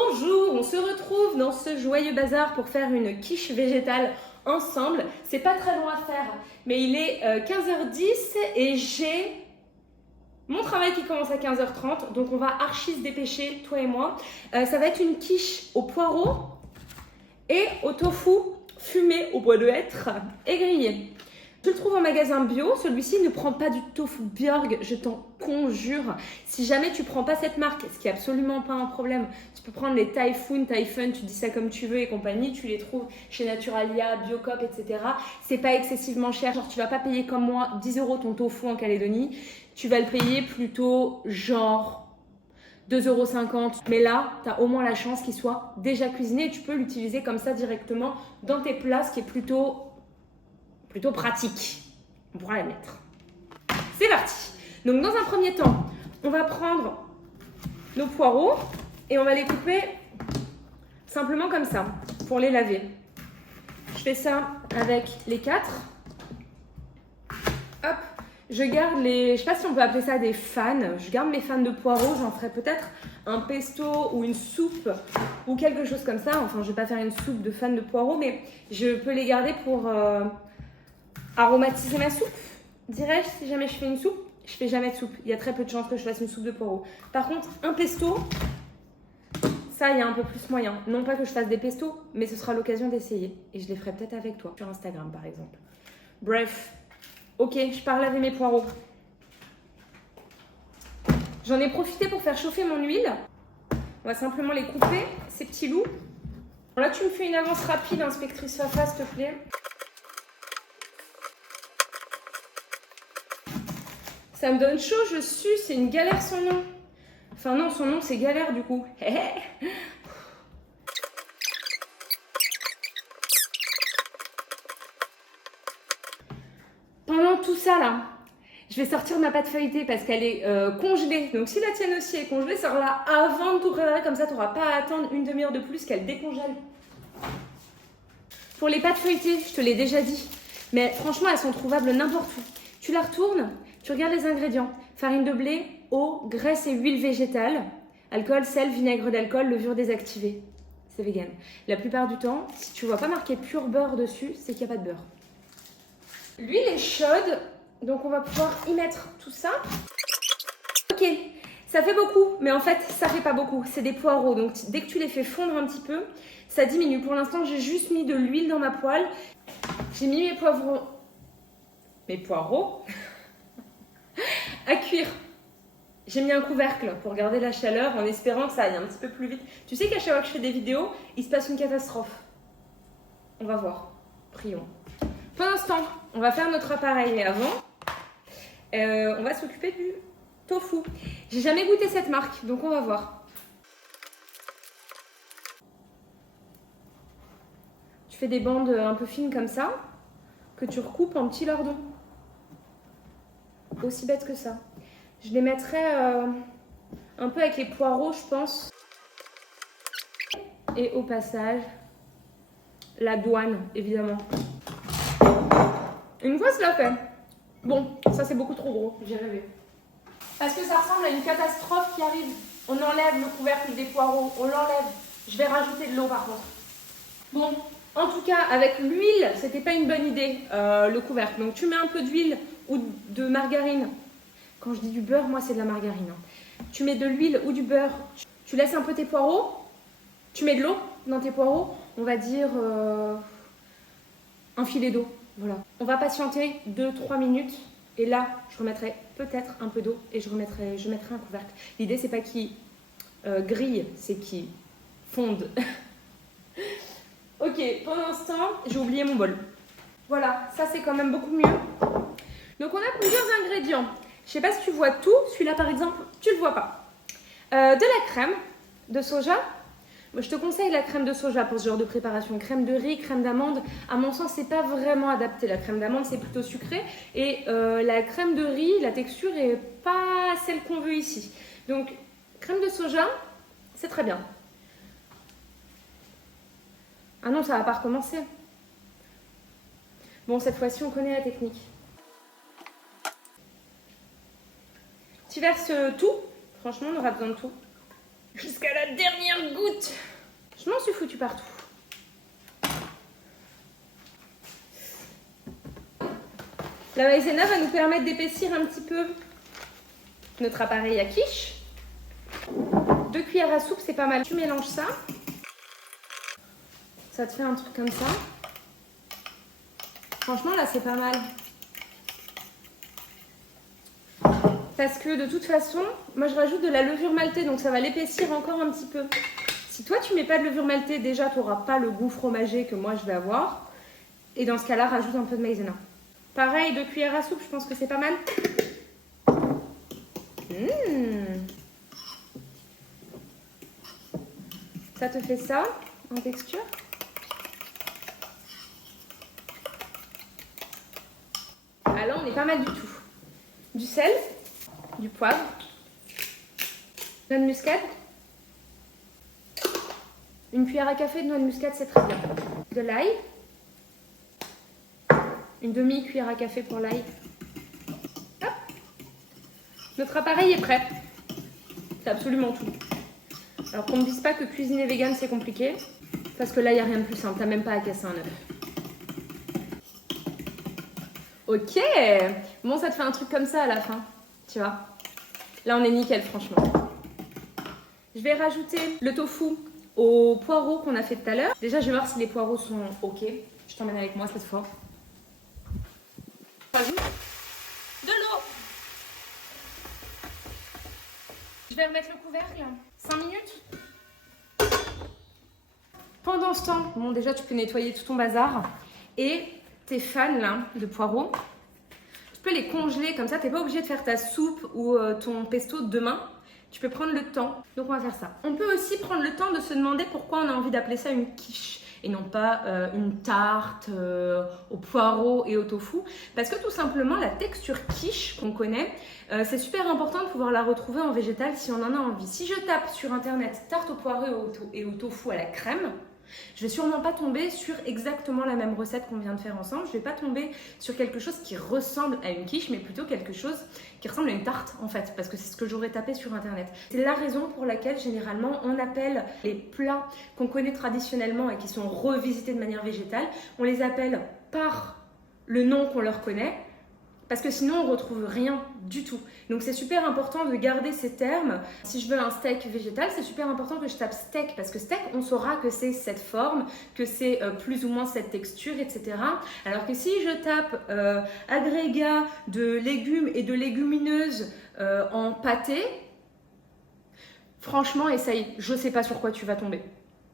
Bonjour, on se retrouve dans ce joyeux bazar pour faire une quiche végétale ensemble. C'est pas très long à faire, mais il est 15h10 et j'ai mon travail qui commence à 15h30, donc on va archi se dépêcher, toi et moi. Ça va être une quiche au poireau et au tofu fumé au bois de hêtre et grillé. Tu le trouves en magasin bio, celui-ci ne prend pas du tofu Björg, je t'en conjure. Si jamais tu prends pas cette marque, ce qui est absolument pas un problème, tu peux prendre les Typhoon, Typhon, tu dis ça comme tu veux et compagnie, tu les trouves chez Naturalia, Biocop, etc. C'est pas excessivement cher, genre tu vas pas payer comme moi 10 € ton tofu en Calédonie, tu vas le payer plutôt genre 2,50 €. Mais là, tu as au moins la chance qu'il soit déjà cuisiné et tu peux l'utiliser comme ça directement dans tes plats, ce qui est plutôt pratique. On pourra la mettre. C'est parti. Donc dans un premier temps, on va prendre nos poireaux et on va les couper simplement comme ça pour les laver. Je fais ça avec les 4. Hop. Je garde les, je sais pas si on peut appeler ça des fans. Je garde mes fans de poireaux. J'en ferai peut-être un pesto ou une soupe ou quelque chose comme ça. Enfin, je vais pas faire une soupe de fans de poireaux, mais je peux les garder pour aromatiser ma soupe, dirais-je. Si jamais je fais une soupe, je fais jamais de soupe. Il y a très peu de chances que je fasse une soupe de poireaux. Par contre, un pesto, ça, il y a un peu plus moyen. Non pas que je fasse des pestos, mais ce sera l'occasion d'essayer. Et je les ferai peut-être avec toi, sur Instagram par exemple. Bref, ok, je pars laver mes poireaux. J'en ai profité pour faire chauffer mon huile. On va simplement les couper, ces petits loups. Bon, là, tu me fais une avance rapide, inspectrice Fafa, s'il te plaît. Ça me donne chaud, je sue, c'est une galère son nom. Enfin non, son nom c'est galère du coup. Pendant tout ça là, je vais sortir ma pâte feuilletée parce qu'elle est congelée. Donc si la tienne aussi est congelée, sors-la avant de tout préparer, comme ça tu n'auras pas à attendre une demi-heure de plus qu'elle décongèle. Pour les pâtes feuilletées, je te l'ai déjà dit, mais franchement elles sont trouvables n'importe où. Tu la retournes. Tu regardes les ingrédients. Farine de blé, eau, graisse et huile végétale, alcool, sel, vinaigre d'alcool, levure désactivée. C'est vegan. La plupart du temps, si tu ne vois pas marqué pur beurre dessus, c'est qu'il n'y a pas de beurre. L'huile est chaude, donc on va pouvoir y mettre tout ça. Ok, ça fait beaucoup, mais en fait, ça fait pas beaucoup. C'est des poireaux, donc dès que tu les fais fondre un petit peu, ça diminue. Pour l'instant, j'ai juste mis de l'huile dans ma poêle. J'ai mis mes poivrons... Mes poireaux à cuire. J'ai mis un couvercle pour garder la chaleur en espérant que ça aille un petit peu plus vite. Tu sais qu'à chaque fois que je fais des vidéos, il se passe une catastrophe. On va voir. Prions. Pour l'instant, on va faire notre appareil, mais avant, on va s'occuper du tofu. J'ai jamais goûté cette marque, donc on va voir. Tu fais des bandes un peu fines comme ça, que tu recoupes en petits lardons. Aussi bête que ça. Je les mettrai un peu avec les poireaux, je pense. Et au passage, la douane, évidemment. Une fois cela fait. Bon, ça c'est beaucoup trop gros, j'ai rêvé. Parce que ça ressemble à une catastrophe qui arrive. On enlève le couvercle des poireaux, on l'enlève. Je vais rajouter de l'eau par contre. Bon, en tout cas, avec l'huile, c'était pas une bonne idée, le couvercle. Donc tu mets un peu d'huile ou de margarine. Quand je dis du beurre, moi c'est de la margarine. Tu mets de l'huile ou du beurre, tu laisses un peu tes poireaux, tu mets de l'eau dans tes poireaux, on va dire un filet d'eau. Voilà. On va patienter 2-3 minutes et là, je remettrai peut-être un peu d'eau et je mettrai un couvercle. L'idée, c'est pas qu'il grille, c'est qu'il fonde. Ok, pour l'instant, j'ai oublié mon bol. Voilà, ça c'est quand même beaucoup mieux. Donc on a plusieurs ingrédients. Je sais pas si tu vois tout. Celui-là par exemple, tu le vois pas. De la crème de soja. Moi, je te conseille la crème de soja pour ce genre de préparation. Crème de riz, crème d'amande. À mon sens, c'est pas vraiment adapté. La crème d'amande, c'est plutôt sucré. Et la crème de riz, la texture est pas celle qu'on veut ici. Donc, crème de soja, c'est très bien. Ah non, ça va pas recommencer. Bon, cette fois-ci, on connaît la technique. Tu verses tout. Franchement, on aura besoin de tout. Jusqu'à la dernière goutte. minutes. Je m'en suis foutu partout. La maïzena va nous permettre d'épaissir un petit peu notre appareil à quiche. 2 cuillères à soupe, c'est pas mal. Tu mélanges ça. Ça te fait un truc comme ça. Franchement, là, c'est pas mal. Parce que de toute façon, moi, je rajoute de la levure maltée, donc ça va l'épaissir encore un petit peu. Si toi, tu mets pas de levure maltée, déjà, tu n'auras pas le goût fromager que moi, je vais avoir. Et dans ce cas-là, rajoute un peu de maïzena. Pareil, 2 cuillères à soupe, je pense que c'est pas mal. Ça te fait ça en texture? Ah là, on est pas mal du tout. Du sel, du poivre, noix de muscade. Une cuillère à café de noix de muscade, c'est très bien. De l'ail. Une demi-cuillère à café pour l'ail. Hop. Notre appareil est prêt. C'est absolument tout. Alors qu'on ne me dise pas que cuisiner vegan c'est compliqué. Parce que là, il n'y a rien de plus simple. T'as même pas à casser un œuf. Ok. Bon, ça te fait un truc comme ça à la fin. Tu vois. Là, on est nickel, franchement. Je vais rajouter le tofu aux poireaux qu'on a fait tout à l'heure. Déjà, je vais voir si les poireaux sont ok. Je t'emmène avec moi cette fois. Rajoute de l'eau. Je vais remettre le couvercle. 5 minutes. Pendant ce temps, bon, déjà, tu peux nettoyer tout ton bazar. Et tes fans là, de poireaux, tu peux les congeler comme ça. Tu n'es pas obligé de faire ta soupe ou ton pesto demain. Tu peux prendre le temps. Donc, on va faire ça. On peut aussi prendre le temps de se demander pourquoi on a envie d'appeler ça une quiche et non pas une tarte aux poireaux et au tofu. Parce que tout simplement, la texture quiche qu'on connaît, c'est super important de pouvoir la retrouver en végétal si on en a envie. Si je tape sur internet tarte aux poireaux et au tofu à la crème, je vais sûrement pas tomber sur exactement la même recette qu'on vient de faire ensemble. Je vais pas tomber sur quelque chose qui ressemble à une quiche, mais plutôt quelque chose qui ressemble à une tarte en fait, parce que c'est ce que j'aurais tapé sur internet. C'est la raison pour laquelle généralement on appelle les plats qu'on connaît traditionnellement et qui sont revisités de manière végétale, on les appelle par le nom qu'on leur connaît. Parce que sinon, on ne retrouve rien du tout. Donc, c'est super important de garder ces termes. Si je veux un steak végétal, c'est super important que je tape steak. Parce que steak, on saura que c'est cette forme, que c'est plus ou moins cette texture, etc. Alors que si je tape agrégat de légumes et de légumineuses en pâté, franchement, essaye. Je ne sais pas sur quoi tu vas tomber.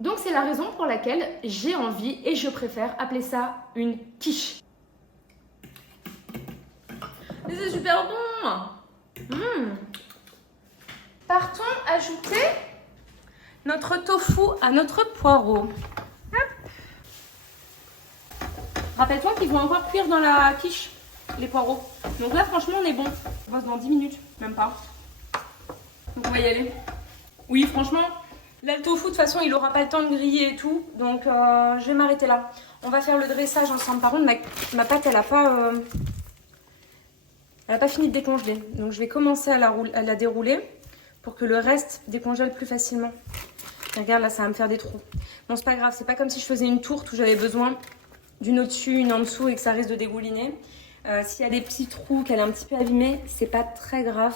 Donc, c'est la raison pour laquelle j'ai envie et je préfère appeler ça une quiche. C'est super bon. Partons ajouter notre tofu à notre poireau. Rappelle-toi qu'ils vont encore cuire dans la quiche, les poireaux. Donc là, franchement, on est bon. On passe dans 10 minutes, même pas. Donc on va y aller. Oui, franchement, là, le tofu, de toute façon, il n'aura pas le temps de griller et tout. Donc je vais m'arrêter là. On va faire le dressage ensemble. Par contre, ma pâte, elle n'a pas... Elle n'a pas fini de décongeler, donc je vais commencer à la dérouler pour que le reste décongèle plus facilement. Et regarde, là, ça va me faire des trous. Bon, c'est pas grave, c'est pas comme si je faisais une tourte où j'avais besoin d'une au-dessus, une en dessous et que ça risque de dégouliner. S'il y a des petits trous, qu'elle est un petit peu abîmée, c'est pas très grave.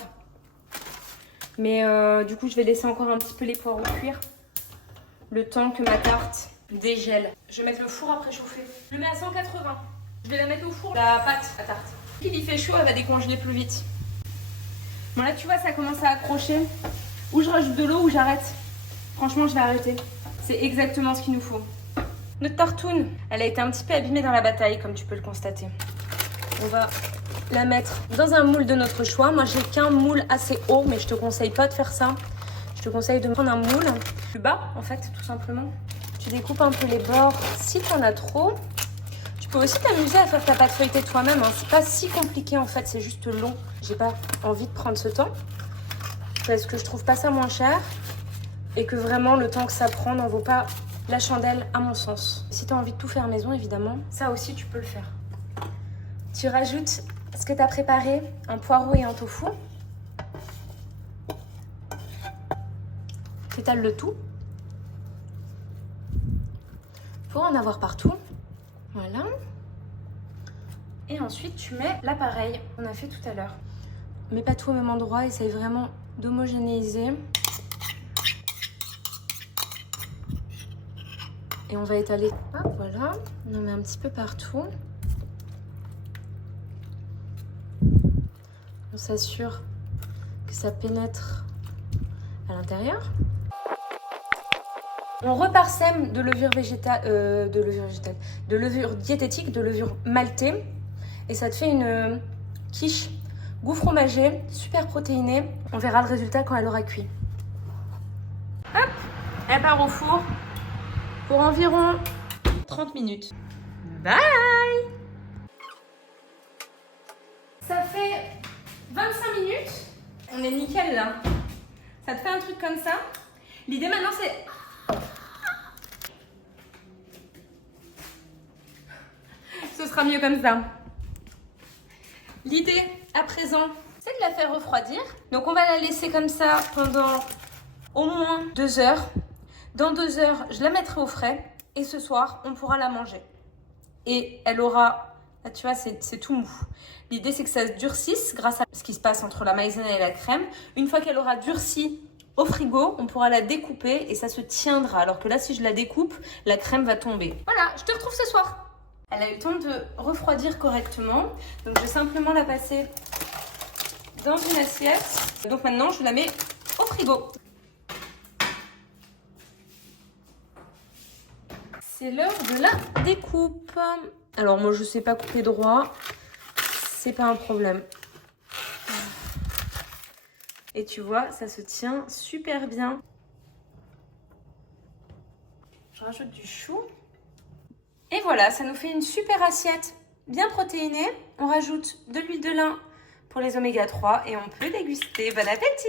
Mais du coup, je vais laisser encore un petit peu les poireaux cuire le temps que ma tarte dégèle. Je vais mettre le four à préchauffer. Je le mets à 180. Je vais la mettre au four, la pâte à tarte. Il y fait chaud, elle va décongeler plus vite. Bon là tu vois ça commence à accrocher. Ou je rajoute de l'eau ou j'arrête. Franchement je vais arrêter. C'est exactement ce qu'il nous faut. Notre tartoune, elle a été un petit peu abîmée dans la bataille comme tu peux le constater. On va la mettre dans un moule de notre choix. Moi j'ai qu'un moule assez haut mais je te conseille pas de faire ça. Je te conseille de prendre un moule plus bas en fait tout simplement. Tu découpes un peu les bords si tu en as trop. Tu peux aussi t'amuser à faire ta pâte feuilletée toi-même, hein. C'est pas si compliqué en fait, c'est juste long. J'ai pas envie de prendre ce temps parce que je trouve pas ça moins cher et que vraiment le temps que ça prend n'en vaut pas la chandelle à mon sens. Si tu as envie de tout faire maison évidemment, ça aussi tu peux le faire. Tu rajoutes ce que tu as préparé, un poireau et un tofu. Tu étales le tout. pour en avoir partout. Voilà. Et ensuite, tu mets l'appareil qu'on a fait tout à l'heure. Mets pas tout au même endroit, essaye vraiment d'homogénéiser. Et on va étaler. Hop, voilà, on en met un petit peu partout. On s'assure que ça pénètre à l'intérieur. On reparsème de levure végétale, de levure diététique, de levure maltée. Et ça te fait une quiche goût fromager, super protéinée. On verra le résultat quand elle aura cuit. Hop, elle part au four pour environ 30 minutes. Bye! Ça fait 25 minutes. On est nickel là. Ça te fait un truc comme ça. L'idée maintenant c'est... Ce sera mieux comme ça. L'idée à présent, c'est de la faire refroidir. Donc on va la laisser comme ça pendant au moins 2 heures. Dans 2 heures, je la mettrai au frais. Et ce soir, on pourra la manger. Et elle aura... Là, tu vois, c'est tout mou. L'idée, c'est que ça se durcisse grâce à ce qui se passe entre la maïzena et la crème. Une fois qu'elle aura durci au frigo, on pourra la découper et ça se tiendra. Alors que là, si je la découpe, la crème va tomber. Voilà, je te retrouve ce soir. Elle a eu le temps de refroidir correctement. Donc, je vais simplement la passer dans une assiette. Donc maintenant, je la mets au frigo. C'est l'heure de la découpe. Alors moi je sais pas couper droit, c'est pas un problème. Et tu vois, ça se tient super bien. Je rajoute du chou. Et voilà, ça nous fait une super assiette bien protéinée. On rajoute de l'huile de lin pour les oméga 3 et on peut déguster. Bon appétit!